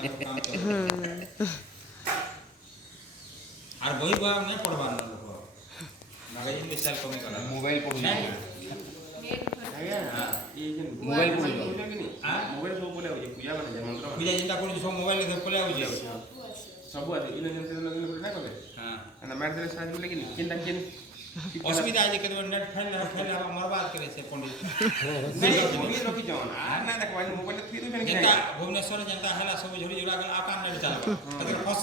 काम करे और वही बार नहीं पढ़वाना लोग मगर इंग्लिश साल कमी करा मोबाइल पढ़ मोबाइल पढ़ हां मोबाइल सब बोले पूजा माने मंत्र पूजा जिंदा कोन सब मोबाइल ले पले आउ जे सब आते इले जंते लगे ना करे हां ना मैट दे साज बोले कि किंदा किन असुविधा है के नेट फैल हमर बात करे से पंडित नहीं मोबाइल रखी जाओ ना देख मोबाइल थी दो जनता भुवनेश्वर जनता हला सब झोड़ी जोड़ा गल आकाम नहीं चलबा अगर फस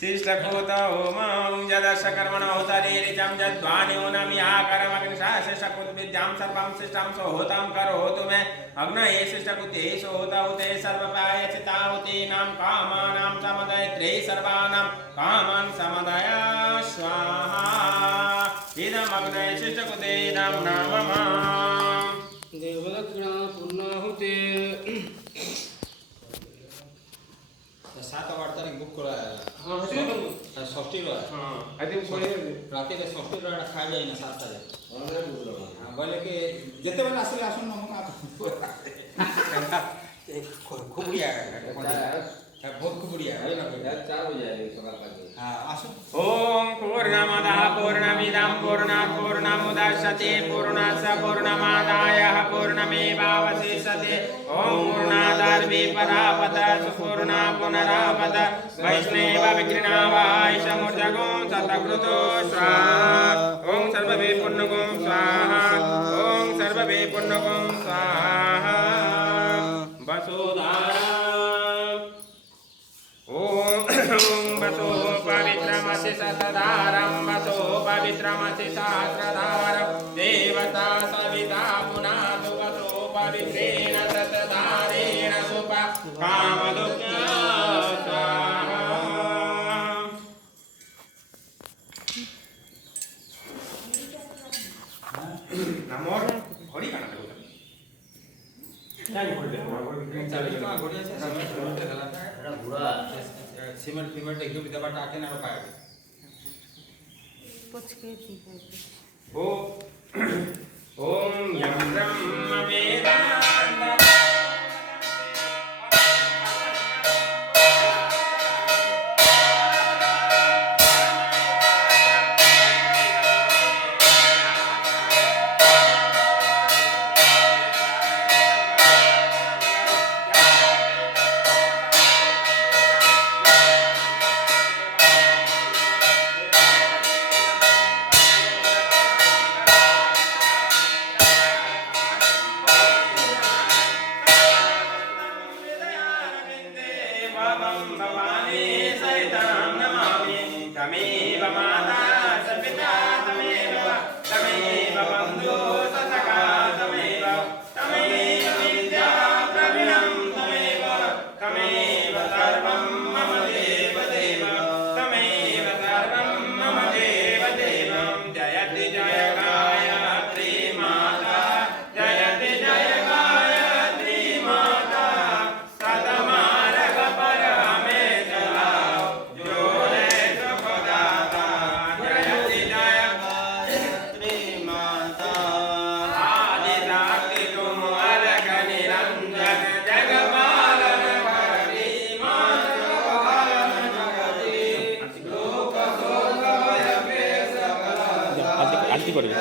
तिष्ठकोत ओमं जदशकर्मण होतारे रिजं जद्वानि ओनमि आकरमग्नि शासशकुत विद्यां सर्वं शिष्टं सोहोतां करोतु मे अग्नये शिष्टकुते सोहोता उते सर्वपायचिता उतीनां कामानां समदय त्रै सर्वानां कामान् समदय स्वाहा इदम् अग्नये शिष्टकुते नाम मम देवदक्षिणा पूर्णाहुति 7 8 तारीख बुक करा हां षष्ठी रो हां आदि कोई रात के षष्ठी रो खा जाए ना 7 तारीख हां बोले कि जते बेला आसले आसन हम खूब बढ़िया बहुत खूब बढ़िया है ना 4 बजे आए सकाळ का हां आसो ओम पूर्णमदः पूर्णमिदं पूर्णात् पूर्णमुदच्यते पूर्णस्य पूर्णमादाय पूर्णमेवावशिष्यते ओम पूर्णादार्वे परापद पूर्णा पुनरापद वैष्णव विघ्नावाय समूर्धगो सतकृतो स्वाहा ओम सर्ववे पुण्यगो स्वाहा ओम सर्ववे पुण्यगो स्वाहा वसुधारा ओम वसो पवित्रमसि सतधारं वसो पवित्रमसि सहस्रधारं देवता सविता पुनातु वसो पवित्रेण सतधारेण सुप कामदुःख स्वाहा नमो घड़ी काना सीमेंट फीमेंट एकदम दबा टाके ना पाएगा ओ ओम यम ब्रह्म वेदांत तमेव माता सपिता तमेव तमेव बन्धु ससखा तमेव तमेव विद्या प्रवीणं तमेव तमेव सर्वं मम देव देव तमेव सर्वं मम देव देवं जयति जय गायत्री माता जयति जय गायत्री माता सतमार्ग पर हमें चलाओ जोड़े आरती करबे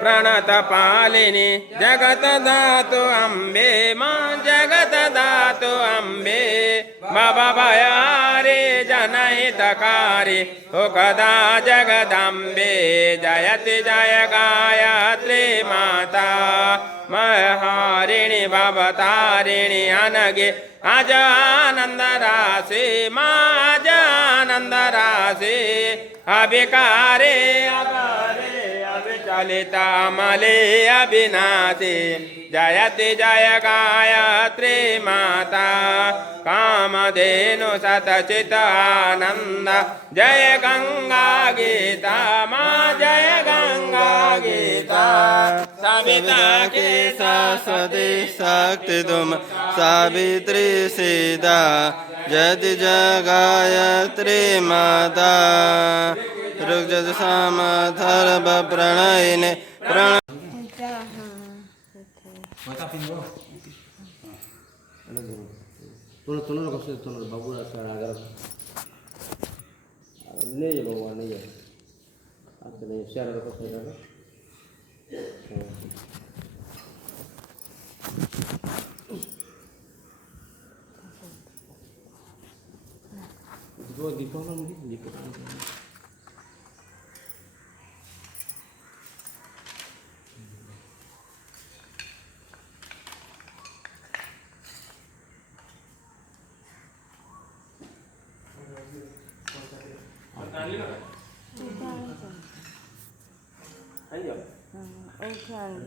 प्रणत पालिनी जगत दातु अम्बे मां जगत दातु अम्बे बाबा भयारे जनहितकारी कदा जगदम्बे जयति जय गायत्री माता महारिणी भवतारिणी अनगे अज आनंद राशि माज आनंद राशि अभिकारे अबारे अभिचलिता मले अविनाशी जयति जय गायत्री माता कामधेनु सतचित आनंद जय गंगा गीता माँ जय गंगा गीता सविता के सरस्वती शक्ति तुम सावित्री सीता जयति जय गायत्री माता ऋग्यजुषामथर्व प्रणयिने प्रण Mata pingo. Ano dulu? Tulo kasi tulo bago na sa agar. Ano ya bawa ano ya? At na share ko sa ito. Di pa lang di pa. Ayo. Okay.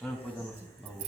Ano po ito? Bago.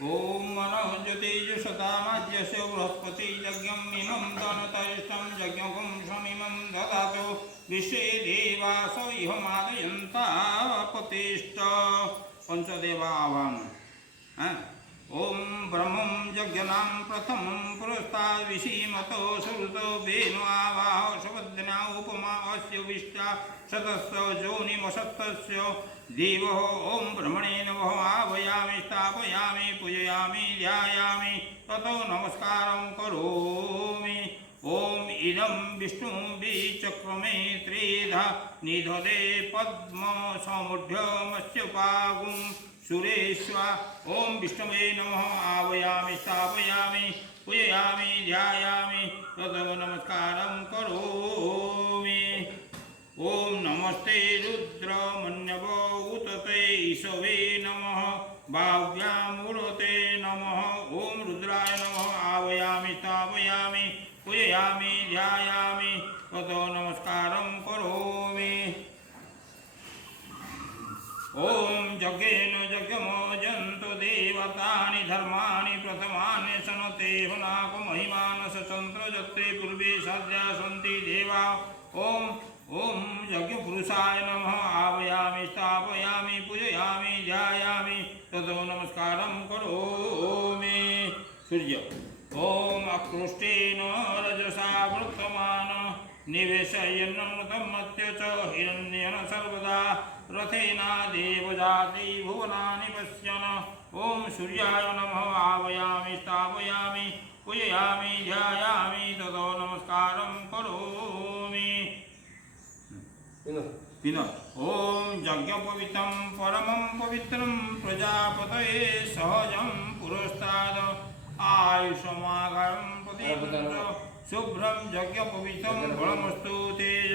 ओम मनोज्योतिषतामाज्यस्य बृहस्पति यज्ञं मिमं दनतरिष्ठं यज्ञकुं शमिमं ददातु विश्वे देवासो इह मादयन्तापतिष्ठ पंचदेवावान् ओम ब्रह्मं यज्ञनां प्रथमं पुरस्ताद् विशीमतो सुरतो वेणु आवाह सुवदना उपमा अस्य विष्टा शतस्य जोनिमसत्तस्य देवः ओम ब्रह्मणे नमः आवाहयामि स्थापयामि पूजयामि ध्यायामि ततो नमस्कारं करोमि ओम इदं विष्णु विचक्रमे त्रिधा निधते पद्म समुढ्य मत्स्यपागुं सुरेश्वा ओम विष्णवे नमः आवाहयामि स्थापयामि पूजयामि ध्यायामि ततो नमस्कारं करोमि ओम नमस्ते रुद्रमन्यव उतते ईशवे नमः भाव्यामूर्ते नमः ओम रुद्राय नमः आवाहयामि स्थापयामि पूजयामि ध्यायामि ततो नमस्कारं करोमि ओम यज्ञेन यज्ञमोजन् व्रतानि धर्माणि प्रथमानि सनते हुनाक महिमानस चंद्र जत्रे पूर्वे सद्या सन्ति देवा ओम ओम यज्ञपुरुषाय नमः आवायामि स्थापयामि पूजयामि ध्यायामि ततो नमस्कारं करोमि सूर्य ओम अकृष्टेन रजसा वर्तमान निवेशयन्नमृतमत्य च हिरण्येन सर्वदा रथेना देवजाति भुवनानि पश्यन् ओम सूर्याय नमः आवायामि स्थापयामि पूजयामि ध्यायामि ततो नमस्कारं करोमि ओम यज्ञोपवीतं परमं पवित्रं प्रजापतये सहजं पुरस्ताद आयुषमागरं प्रतिपद शुभ्रं यज्ञोपवीतं फलमस्तु तेज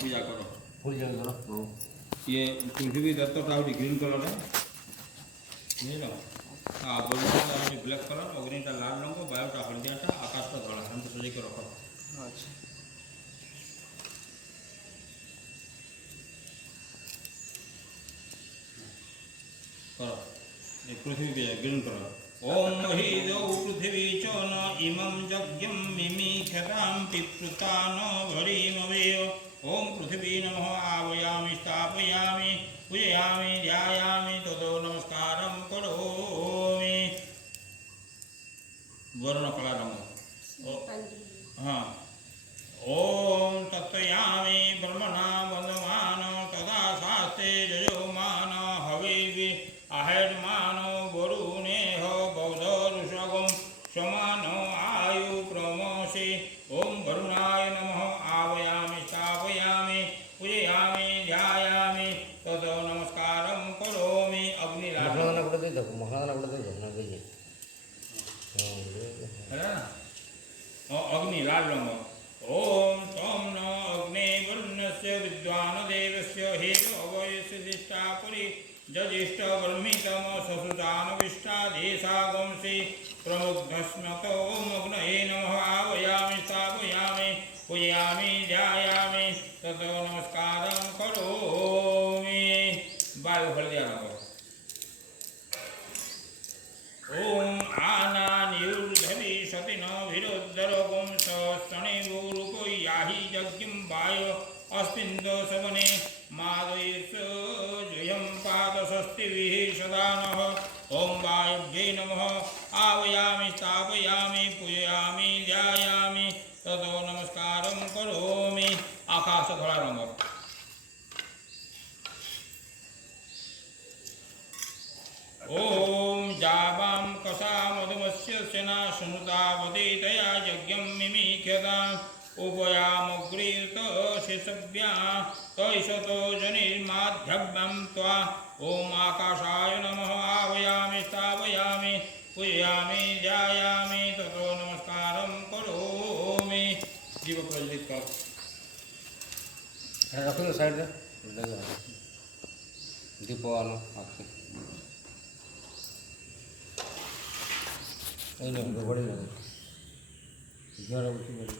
पूजा करो फूल जल करो ये पृथ्वी दत्त टाउडी ग्रीन कलर है नहीं ना हाँ बगीचा ब्लैक कलर अग्निटा लाल रंग बायोटा हल्दियाटा आकाशटा धड़ा हमको सजाई कर रखो अच्छा करो ये पृथ्वी पे ग्रीन कलर ओम महीदौ पृथ्वी च न इमं यज्ञं मिमीक्षतां पितृता न भरीमवेव ओम पृथ्वी नमः आवायामि स्थापयामि पूजयामि ध्यायामि ततो नमस्कारं करोमि वर्ण कला रंग हाँ ओम तत्यामि ब्रह्मणा वन्दमान तदा शास्त्रे जयोमान हविर्भि आहेर्मानो वरुणेह बौद्ध ऋषगं समानो आयु प्रमोषि ओम वरुणाय नमः आवायामि स्थापयामि पूजयामि ध्यायामि ततो नमस्कारं करोमि महाराणा को दे दो महाराणा को दे दो ना दीजिए है ना अग्नि लाल रंग ओम तम न अग्ने वर्णस्य विद्वान देवस्य हेतु अवयस्य दिष्टापुरी जजिष्ट ब्रह्मितम ससुतान विष्टा देशागंसि प्रमुग्धस्मत ओम अग्नये नमः आवायामि स्थापयामि पूजयामि ध्यायामि ततो नमस्कारं करोमि वायु हल्दिया रंग ओम आनानिर्धवि सति न विरुद्धरगुं सहस्रणे गुरुको याहि यज्ञं वाय अस्मिन् सवने मादयिष जयं पादषष्टिभिः सदा नः ओम वायुभ्यै नमः आवायामि स्थापयामि पूजयामि ध्यायामि ततो नमस्कारं करोमि आकाश धरा रंग ओम जावां कसा मधुमस्य सेना सुनुतावदेतया यज्ञं मिमीक्षताम् उपयामग्रीत शिशव्या तैषतो जनिर्माध्यव्यं त्वा ओम आकाशाय नमः आवायामि स्थापयामि पूजयामि ध्यायामि ततो नमस्कारं करोमि जीव प्रज्वलित कर रखो साइड में दीपवान आपके नहीं बड़े लगे 11 बजे मेरे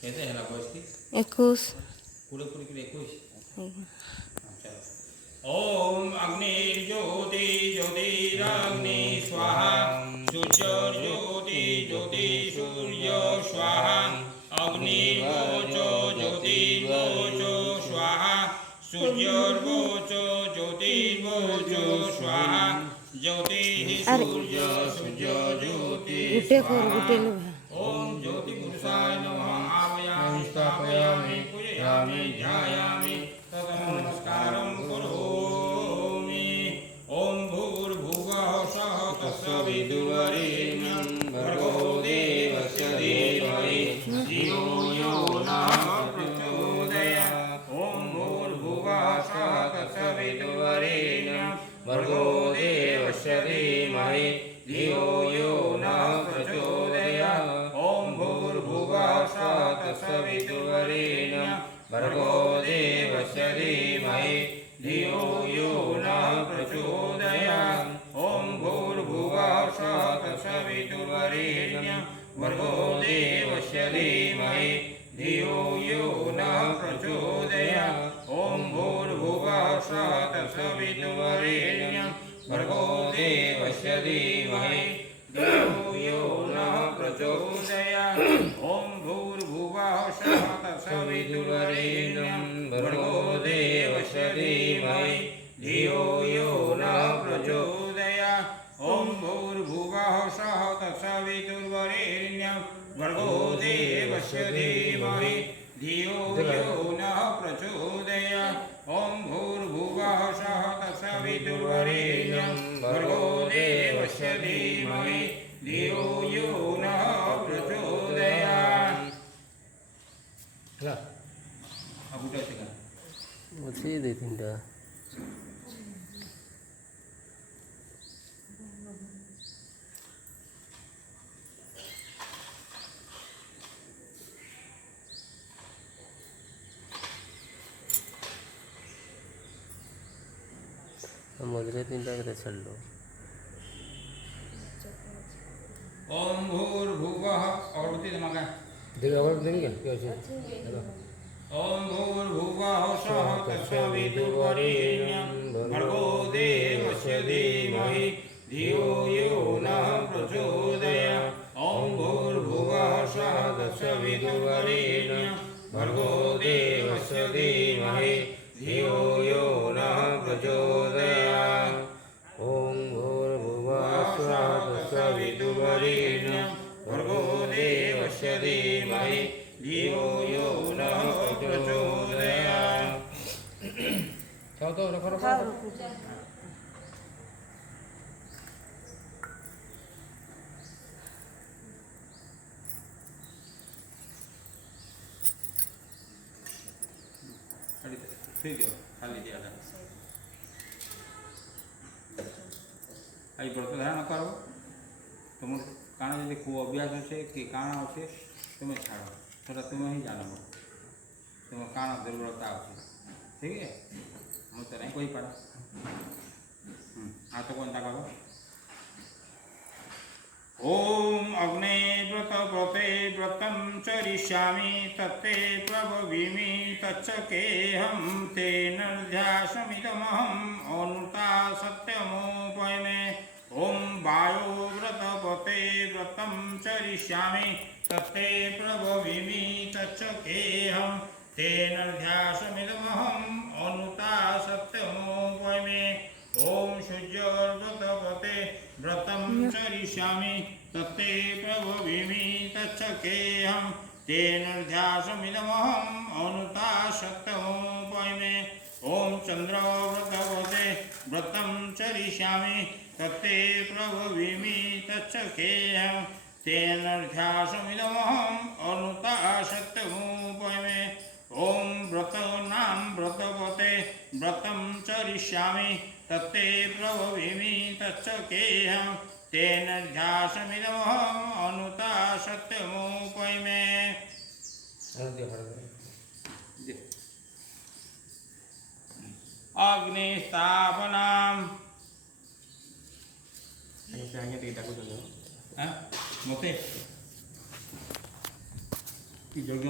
कैसे है ना बॉयज की 21 पूरे पूरे के 21 ओम अग्निर्ज्योति ज्योतिराग्नि स्वाहा सूर्यज्योति ज्योति सूर्य स्वाहा अग्निर्वोचो ज्योतिर्वोचो स्वाहा सूर्योर्वोचो ज्योतिर्वोचो स्वाहा ज्योतिः सूर्य सूर्य ज्योति ओम ज्योति पुरुषाय नमः आवायामि स्थापयामि पूजयामि ध्यायामि ततः नमस्कारं करोमि ओम भूर्भुवः स्वः तत्सवितुर्वरेण्यं भर्गो देवस्य धीमहि धियो यो नः प्रचोदयात् ओम भूर्भुवः स्वः तत्सवितुर्वरेण्यं भर्गो देवस्य धीमहि धियो यो नः प्रचोदयात् ओम भूर्भुवः स्वः तत्सवितुर्वरेण्यं भर्गो देवस्य धीमहि धियो यो नः प्रचोदयात् ओम भूर्भुवः स्वः तत्सवितुर्वरेण्यं भर्गो देवस्य धीमहि धियो यो नः प्रचोदयात् ओम भूर्भुवः स्वः तत्सवितुर्वरेण्यं भर्गो देवस्य धीमहि धियो यो नः प्रचोदयात् ओम भूर्भुवः स्वः तत्सवितुर्वरेण्यं भर्गो देवस्य धीमहि धियो यो नः प्रचोदयात् ओम भूर्भुवः स्वः तत्सवितुर्वरेण्यं भर्गो देवस्य धीमहि धियो यो नः प्रचोदयात् ओम भूर्भुवः स्वः तत्सवितुर्वरेण्यं भर्गो देवस्य धीमहि धियो यो नः प्रचोदयात् अब उठा सेका ଅଛି ଦୁଇ ତିନିଟା ମଝିରେ ତିନିଟା କେତେ ଛାଡ଼ିଲ ओम भूर्भुवः अवृत्ति दमाका ओम भूर्भुवः स्वः तत्सवितुर्वरेण्यं भर्गो देवस्य धीमहि धियो यो नः प्रचोदयात् ओम भूर्भुवः स्वः तत्सवितुर्वरेण्यं भर्गो देवस्य धीमहि धियो यो नः प्रचोदयात् ओम भूर्भुवः स्वः तत्सवितुर्वरेण्यं भर्गो देवस्य धीमहि धियो यो नः प्रचोदयात् खाली दिया आई व्रत धारण करो तुम काण यदि को अभ्यास अच्छे कि काण अच्छे तुम्हें छाड़ो थोड़ा तुम्हें ही जान तुम काण दुर्बलता अच्छे ठीक है मुझे नहीं कोई पड़ा हाँ तो कौन था करो ओम अग्ने व्रत व्रते व्रतं चरिष्यामि तत्ते प्रभविमि तच्चकेहं तेन ध्यासमिदमहम् अनुता सत्यमुपैमे ओम वायो व्रतपते व्रतं चरिष्यामि तत्ते प्रभविमि तच्चकेहं तेन ध्यासमिदमहम् अनुता सत्यमुपैमे ओम सूर्योर्व्रतपते व्रतं चरिष्यामि तत्ते प्रभविमि तच्चकेहं तेन ध्यासमिदमहम् अनुता सत्यमुपैमे ओम चन्द्रव्रतपते व्रतं चरिष्यामि तत्ते प्रभविमि तच्चकेहं तेन ध्यासमिदमहम् अनुता सत्यमुपैमे ओम व्रतानां व्रतपते व्रतं चरिष्यामि तत्ते प्रभविमि तच्चकेहं तेन ध्यासमिदमहम् अनुता सत्यमुपैमे अग्निस्थापनाम् मते यज्ञ